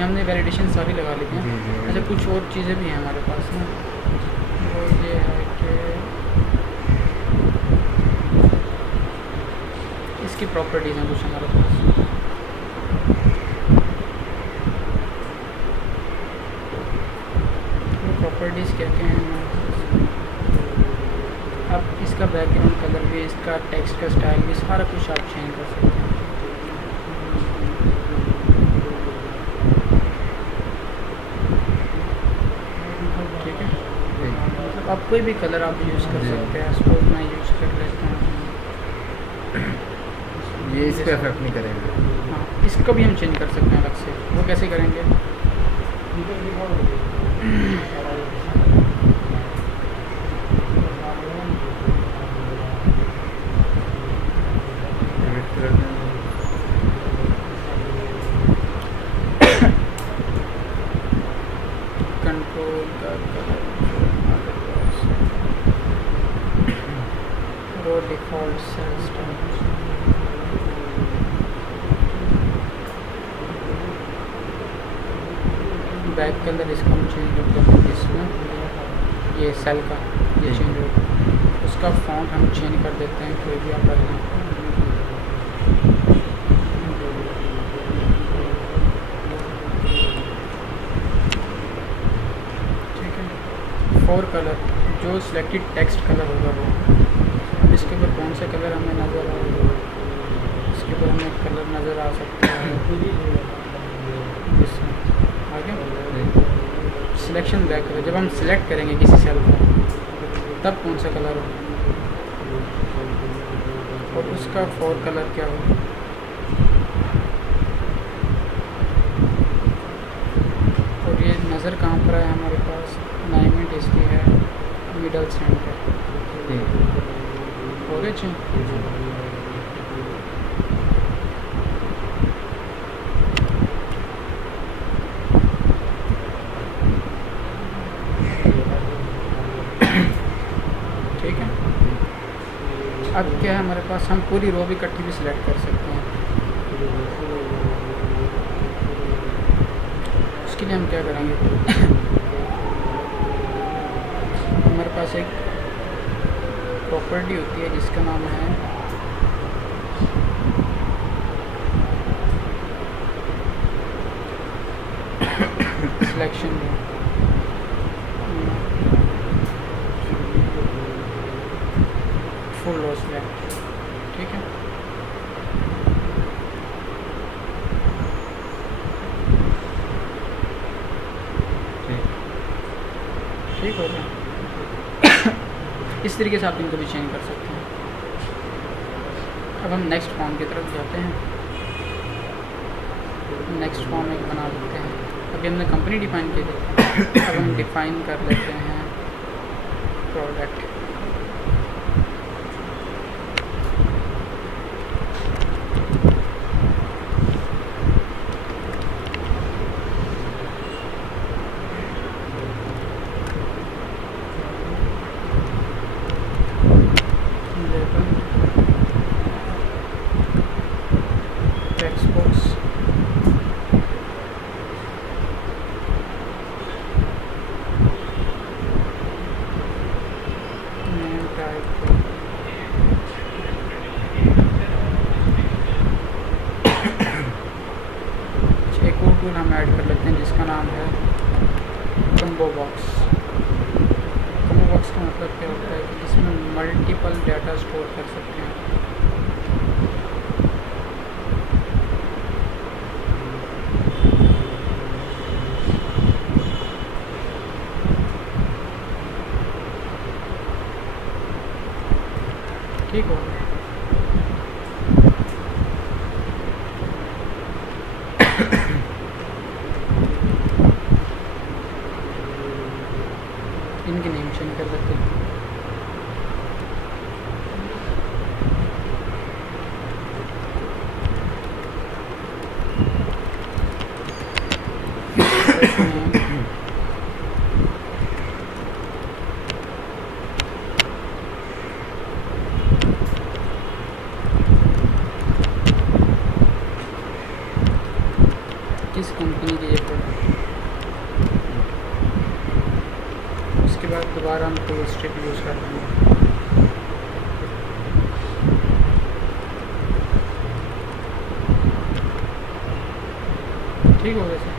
ये हमने वैलिडेशन सारी लगा ली थी। जी जी। अच्छा कुछ और चीज़ें भी हैं हमारे पास ना, वो ये है कि इसकी प्रॉपर्टीज़ हैं कुछ हमारे पास। वो प्रॉपर्टीज़ कहते हैं, अब इसका बैकग्राउंड कलर भी, इसका टेक्स्ट का स्टाइल भी, सारा कुछ आप चेंज कर सकते हैं। ठीक है, मतलब आप कोई भी कलर आप यूज़ कर सकते हैं। सपोज मैं यूज़ कर लेता हूँ, ये इस पे अफेक्ट नहीं करेगा। हाँ इसको भी हम चेंज कर सकते हैं अलग से। वो कैसे करेंगे? कंट्रोल का कलर हमारे पास row default cell style, back colour इसका हम चेंज कर देते हैं, इसमें ये सेल का ये चेंज हो, उसका फॉन्ट हम चेंज कर देते हैं, कोई भी आप रख लें। ठीक है, फोर कलर जो सिलेक्टेड टेक्स्ट कलर होगा वो, अब इसके ऊपर कौन सा कलर हमें नज़र आएगा, इसके ऊपर हमें कलर नज़र आ सकता है इसमें आगे सिलेक्शन बैक कलर। जब हम सिलेक्ट करेंगे किसी सेल को तब कौन सा कलर हो, और उसका फोर कलर क्या हो। और ये नज़र कहाँ पर है हमारे पास, अलाइनमेंट इसकी है मिडल सेंटर। हो गए चेंज। ठीक है, अब क्या है हमारे पास, हम पूरी रो भी इकट्ठी भी सिलेक्ट कर सकते हैं। उसके लिए हम क्या करेंगे हमारे पास एक प्रॉपर्टी होती है जिसका नाम है सिलेक्शन, फुल रो सिलेक्ट। ठीक है, ठीक हो गया। इस तरीके से आप इनको भी चेंज कर सकते हैं। अब हम नेक्स्ट फॉर्म की तरफ जाते हैं। नेक्स्ट फॉर्म एक बना लेते हैं। अभी हमने कंपनी डिफाइन की थी, अब हम डिफाइन कर लेते हैं प्रोडक्ट। टूल हम ऐड कर लेते हैं जिसका नाम है कम्बो बॉक्स। कम्बो बॉक्स का मतलब क्या होता है कि जिसमें मल्टीपल डाटा स्टोर कर सकते हैं। ठीक हो गया। इनके नेम चेंज कर सकते हैं। किस कंपनी की ये प्रोडक्ट। उसके बाद दोबारा हम टूल स्ट्रिप यूज़ कर लेंगे। ठीक हो गया सर।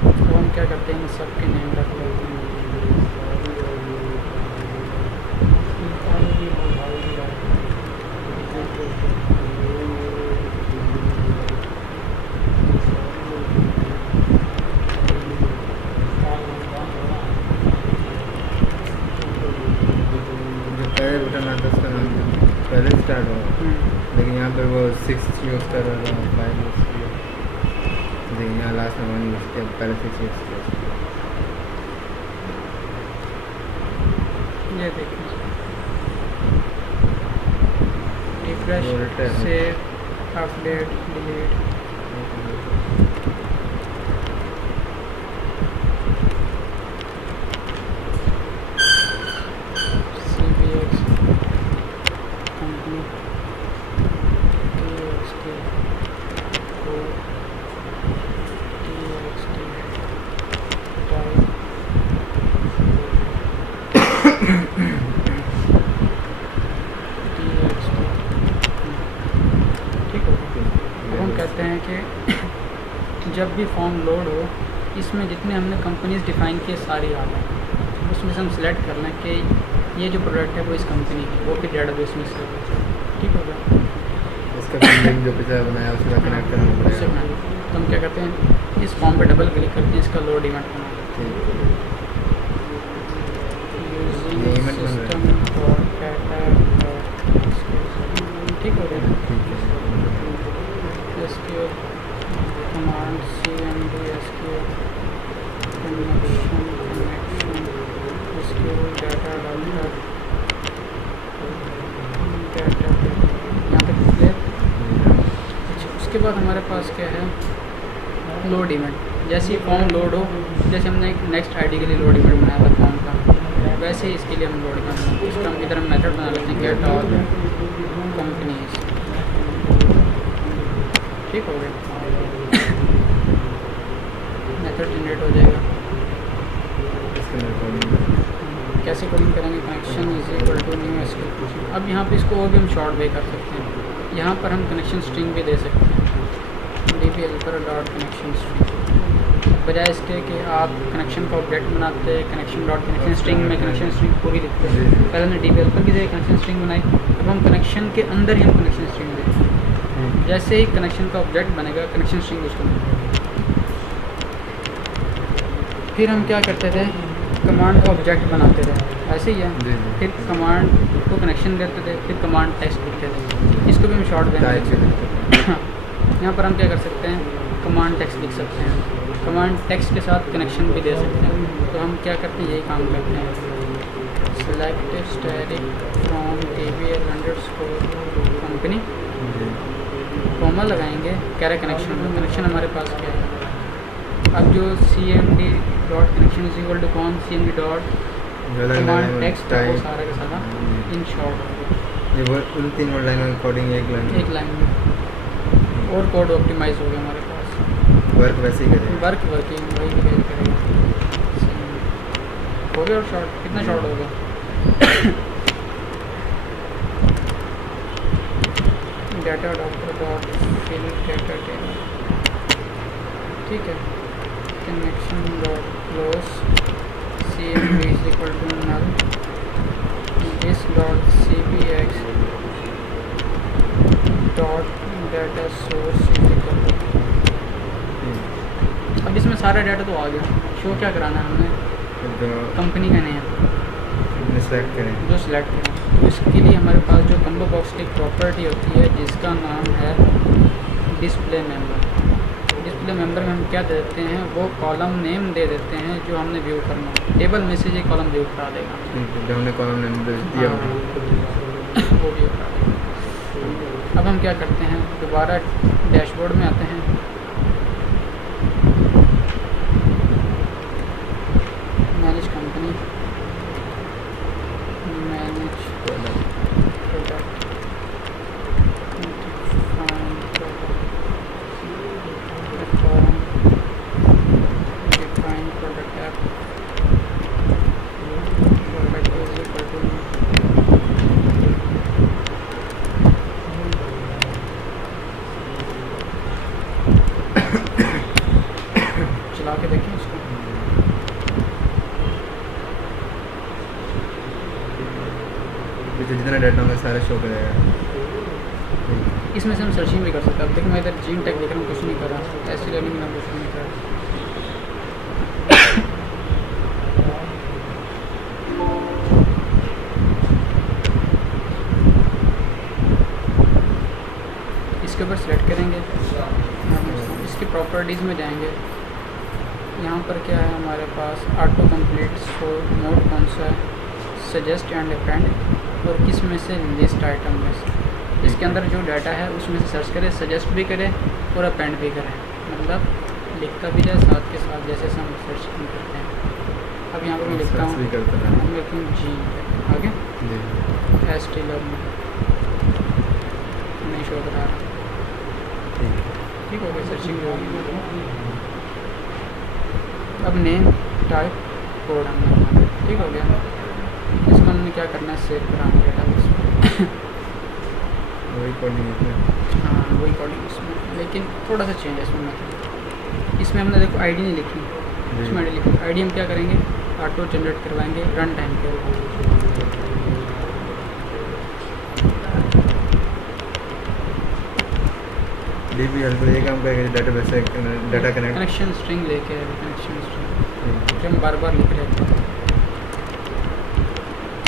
अब हम क्या करते हैं, इन सब के नेम रख लेते हैं। जो पहले बटन आता है उसका नाम पहले स्टार्ट होगा, लेकिन यहाँ पर वो 6 यूज़ कर रहा था, 5 यूज़ किया, लेकिन यहाँ लास्ट में 1 यूज़ किया, पहले 6 यूज़ किया। ये देखिए refresh, save, update, delete. CBX company TXT code TXT type TXT। ठीक हो गया। अब हम कहते हैं कि जब भी फॉर्म लोड हो, इसमें जितने हमने कंपनीज डिफ़ाइन किए सारी आ जाए, उसमें से हम सेलेक्ट कर लें कि ये जो प्रोडक्ट है वो इस कंपनी की, वो फिर डेटाबेस में से। ठीक हो गया। इसका लिंक जो पिछला बनाया उसमें कनेक्ट करना उससे पड़ेगा। तो हम क्या करते हैं, इस फॉर्म पे डबल क्लिक करके इसका लोड इवेंट बना देते हैं। ये इवेंट बन रहा है। System for data. ठीक हो गया। SQL command CMD SQL connection SQL data डालकर डाटा यहाँ तक क्लियर। अच्छा, उसके बाद हमारे पास क्या है, लोड इवेंट। जैसे ही फॉर्म लोड हो, जैसे हमने एक नेक्स्ट आईडी के लिए लोड इवेंट बनाया था फॉर्म का, वैसे ही इसके लिए हम लोड इवेंट बनाते हैं। इसका हम इधर हम मेथड बना लेते हैं, गेट ऑल कंपनीज। ठीक हो गया। मेथड जनरेट हो जाएगा। कैसे कोडिंग करेंगे, connection is equal to new SQL। अब यहाँ पे इसको और भी हम शॉर्ट वे कर सकते हैं। यहाँ पर हम कनेक्शन स्ट्रिंग भी दे सकते हैं, DPL पर डॉट कनेक्शन स्ट्रिंग, बजाय इसके कि आप कनेक्शन का ऑब्जेक्ट बनाते हैं कनेक्शन डॉट कनेक्शन स्ट्रिंग में कनेक्शन स्ट्रिंग पूरी लिखते हैं। पहले हमने DPL पर की जगह कनेक्शन स्ट्रिंग बनाई, अब हम कनेक्शन के अंदर ही हम कनेक्शन स्ट्रिंग देते हैं। जैसे ही कनेक्शन का ऑब्जेक्ट बनेगा, कनेक्शन स्ट्रिंग उसको मिलेगा। फिर हम क्या करते थे, कमांड का ऑब्जेक्ट बनाते थे, ऐसे ही है। फिर कमांड को कनेक्शन देते थे, फिर कमांड टेक्स्ट लिखते थे। इसको भी हम शॉर्ट वे में यहाँ पर हम क्या कर सकते हैं, कमांड टेक्स्ट लिख सकते हैं, कमांड टेक्स्ट के साथ कनेक्शन भी दे सकते हैं। तो हम क्या करते हैं, यही काम करते हैं। Select static from DBL company, comma लगाएंगे, कह रहे कनेक्शन। कनेक्शन हमारे पास क्या है, अब जो CMD dot connection is equal to com CMD dot command text है, वो सारा का सारा इन शॉर्ट हो गया। ये वो उन 3 लाइन में कोडिंग एक लाइन में और कोड ऑप्टिमाइज हो गया हमारे पास। वर्क वैसे ही करेगा, वर्किंग वही बिहेव करेगा। हो गया। और शॉर्ट कितना शॉर्ट होगा, data doctor dot fill data table. ठीक है। Connection dot close CMD is equal to null this dot CPX dot data source is equal to. अब इसमें सारा डाटा तो आ गया, शो क्या कराना है हमने, कंपनी का नेम सेलेक्ट करें, जो सिलेक्ट करें। तो इसके लिए हमारे पास जो कम्बो बॉक्स की प्रॉपर्टी होती है जिसका नाम है डिस्प्ले मेंबर। डिस्प्ले मेंबर में हम क्या दे देते हैं, वो कॉलम नेम दे देते हैं जो हमने व्यू करना है। टेबल में से ये कॉलम व्यू करा देगा, जो हमने कॉलम नेम दिया वो व्यू करा देगा। अब हम क्या करते हैं, दोबारा डैशबोर्ड में आते हैं, manage company, manage product, define product app, product is equal to, चला के देखें इसको। तो जितना डाटा होगा सारा शो करेगा। इसमें से हम सर्चिंग भी कर सकते हैं। अब देखो मैं इधर जीन टैग देख रहा हूँ, कुछ नहीं कर रहा, ऐसी लर्निंग में कुछ नहीं कर रहा। इसके ऊपर सेलेक्ट करेंगे, इसकी प्रॉपर्टीज़ में जाएंगे, यहाँ पर क्या है हमारे पास, ऑटो कंप्लीट, सो मोड कौन सा है, सजेस्ट एंड अपेंड, और किस में से, लिस्ट आइटम में से। इसके अंदर जो डाटा है उसमें से सर्च करें, सजेस्ट भी करें और अपेंड भी करें, मतलब लिखता भी जाए साथ के साथ, जैसे हम सर्च करते हैं। अब यहाँ पर मैं लिखता हूँ, हम लिखते हैं जी, आगे एस टी लर्निंग नहीं शो करा रहा, ठीक हो गया, सर्चिंग हो गई। अब नेम टाइप कोड हमने, ठीक हो गया। इसको हमने क्या करना है, सेव कराना डेटाबेस में। वही कोडिंग इसमें, हाँ वही कोडिंग इसमें, लेकिन थोड़ा सा चेंज है इसमें मतलब। इसमें हमने देखो आईडी नहीं लिखी, इसमें आईडी लिखी। आईडी हम क्या करेंगे, ऑटो जनरेट करवाएंगे रन टाइम पे। डीबी हेल्पर ये काम करेगा, डेटाबेस से डाटा कनेक्शन स्ट्रिंग लेके आएगा, कनेक्शन स्ट्रिंग जो हम बार बार लिख रहे थे।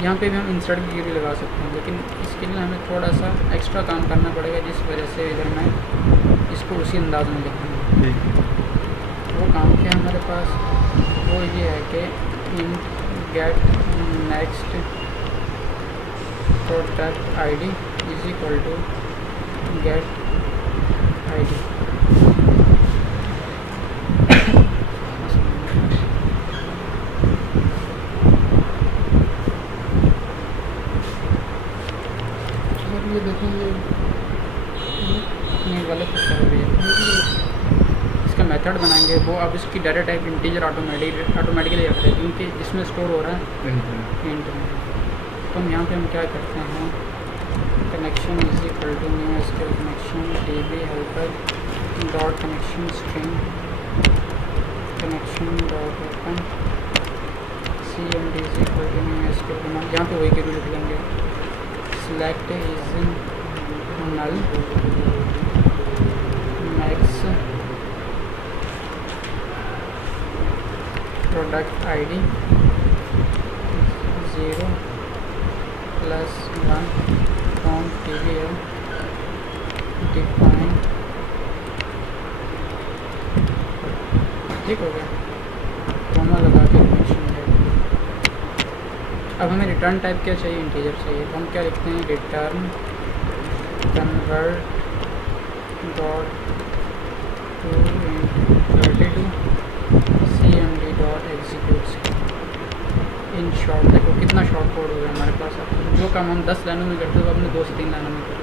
यहाँ पे भी हम इंसर्ट की भी लगा सकते हैं, लेकिन इसके लिए हमें थोड़ा सा एक्स्ट्रा काम करना पड़ेगा, जिस वजह से इधर मैं इसको उसी अंदाज में लिखूँगा। वो काम क्या है हमारे पास, वो ये है कि इन get next product ID is equal to get ID. ये देखेंगे नहीं गलत है, इसका मेथड बनाएंगे वो। अब इसकी डाटा टाइप इंटीजर ऑटोमेटिकली रख रहे हैं, क्योंकि इसमें स्टोर हो रहा है इंट में। तो हम यहाँ पे हम क्या करते हैं, connection is equal to new SQL connection DB helper dot connection string connection dot open CMD is equal to new SQL command. यहाँ पे वही के लिख लेंगे, select is null max product ID 0 plus 1 from TVL define, ठीक हो गया, comma लगा के कनेक्शन है। अब हमें रिटर्न टाइप क्या चाहिए, इंटीजर चाहिए, तो हम क्या लिखते हैं, return convert dot to 32 CMD dot execute. In short देखो कितना शॉर्ट कोड हो गया हमारे पास। अब जो काम हम 10 लाइनों में करते हो अपने 2 से 3 लाइनों में करते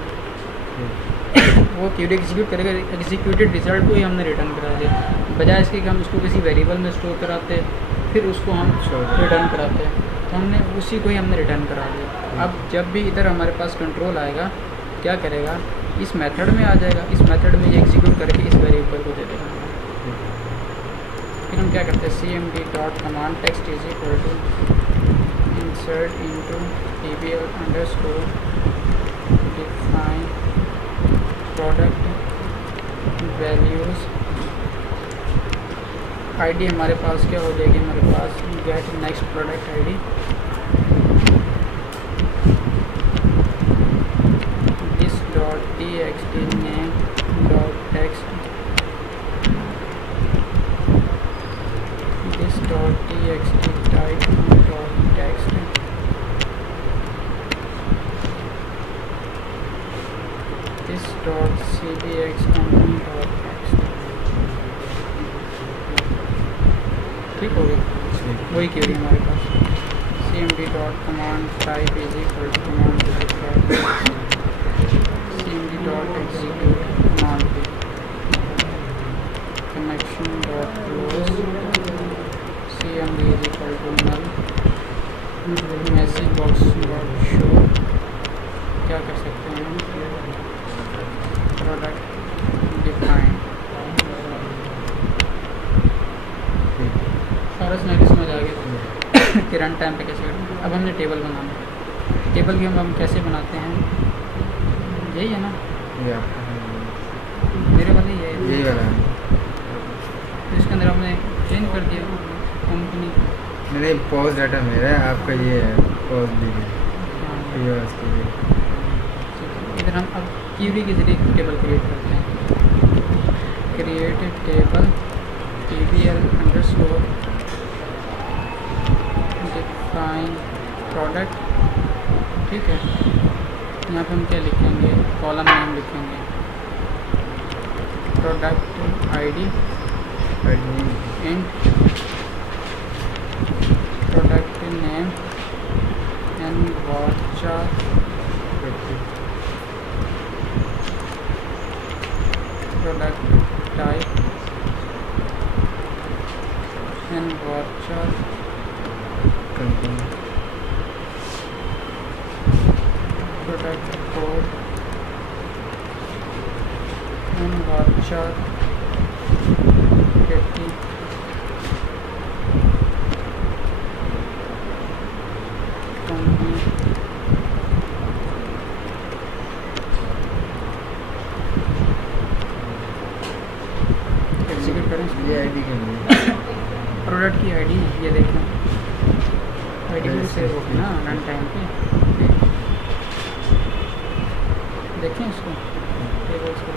वो क्यूरी एग्जीक्यूट करेगा, एग्जीक्यूटेड रिजल्ट को ही हमने रिटर्न करा दिया, बजाय इसके कि हम उसको किसी वेरिएबल में स्टोर कराते फिर उसको हम रिटर्न कराते हैं। तो हमने उसी को ही हमने रिटर्न करा दिया। अब जब भी इधर हमारे पास कंट्रोल आएगा, क्या करेगा, इस मेथड में आ जाएगा, इस मेथड में ये एग्जीक्यूट करके इस वेरिएबल को दे देगा। फिर हम क्या करते हैं, CMD dot command text is equal to insert into TBL underscore define product values. ID हमारे पास क्या हो जाएगी, हमारे पास get next product ID this dot txt name dot text this dot txt type dot text this dot cbx company dot text, ठीक हो गया, वही क्वेरी हमारे पास। cmd dot command type is equal to command type cmd dot execute command पे connection dot close cmd is equal to null message box dot show. क्या कर सकते हैं हम, प्रोडक्ट डिफाइन, सारा स्नैरी समझ आ गया कि रन टाइम पे कैसे करना है। अब हमने टेबल बनाना है, टेबल भी हम कैसे बनाते हैं, यही है ना, मेरे वाले यही वाला है। तो इसके अंदर हमने चेंज कर दिया कंपनी, नहीं पोस्ट डाटा मेरा है, आपका ये है पोस्ट डिलीट। इधर हम अब क्यूरी के जरिए टेबल क्रिएट करते हैं, create table tbl underscore define product, ठीक है। यहाँ पे हम क्या लिखेंगे, कॉलम नेम लिखेंगे, product ID and product name and varchar, product type and varchar company, product code and varchar 50 company, execute करें। ये आईडी के लिए प्रोडक्ट की आईडी ये देखें, आईडी भी सेव होगी ना रन टाइम पे, देखें इसको, टेबल्स को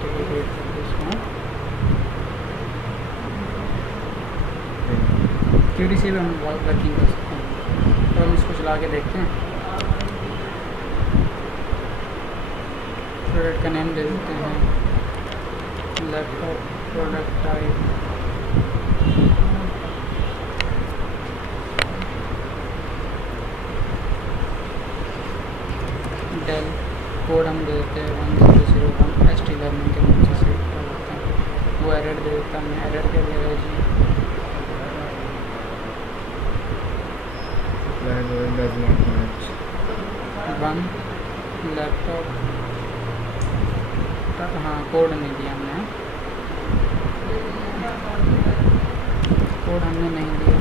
टेबल क्रिएट करके इसको क्यूरी से भी हम वर्किंग कर सकते हैं। तो हम इसको चला के देखते हैं, प्रोडक्ट का नेम दे देते हैं, laptop, product type Dell, code हम दे देते हैं 1001 HT लर्निंग के नीचे से कर देते हैं, वो एरर दे देता है, एरर के लिए जी does not match 1 लैपटॉप, हाँ कोड नहीं दिया हमने, कोड हमने नहीं दिया,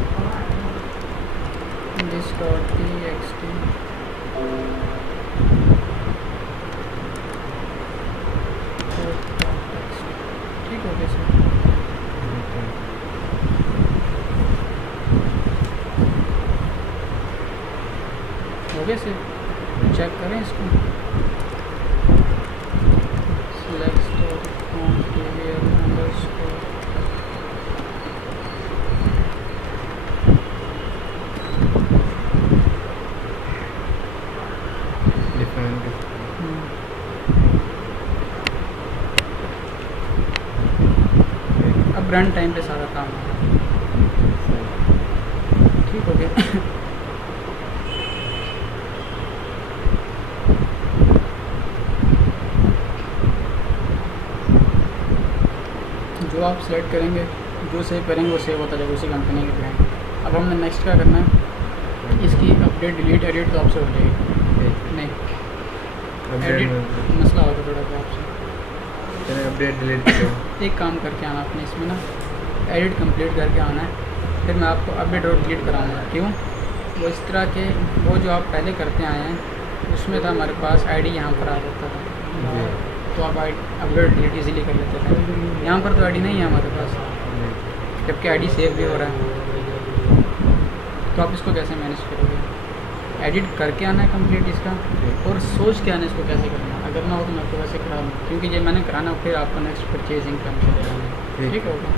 दिस डॉट txt ठीक हो गया सर। हो गया सर, चेक करें इसको, सिलेक्ट अंडरस्कोर डिफाइन। अब रन टाइम पे सारा काम हो रहा है, ठीक हो गया। जो आप सेलेक्ट करेंगे, जो सेव करेंगे वो सेव होता जाएगा उसी कंपनी के ब्रांड। अब हमने नेक्स्ट क्या करना है, इसकी अपडेट डिलीट एडिट तो आपसे हो जाएगी, नहीं एडिट मसला होगा थोड़ा सा आपसे, अपडेट डिलीट करो। एक काम करके आना अपने इसमें ना, एडिट कंप्लीट करके आना है, फिर मैं आपको अपडेट और डिलीट कराऊंगा। क्यों, वो इस तरह के वो जो आप पहले करते आए हैं उसमें था हमारे पास आईडी यहाँ पर आ जाता था, तो आप अपडेट डिलीट इजीली कर लेते थे। यहाँ पर तो आईडी नहीं है हमारे पास, जबकि आईडी सेव भी हो रहा है, तो आप इसको कैसे मैनेज करोगे? एडिट करके आना है कंप्लीट इसका, और सोच के आना इसको कैसे करना है। अगर ना हो तो मैं आपको वैसे करा दूँ, क्योंकि ये मैंने कराना फिर आपको नेक्स्ट परचेजिंग का ठीक होगा।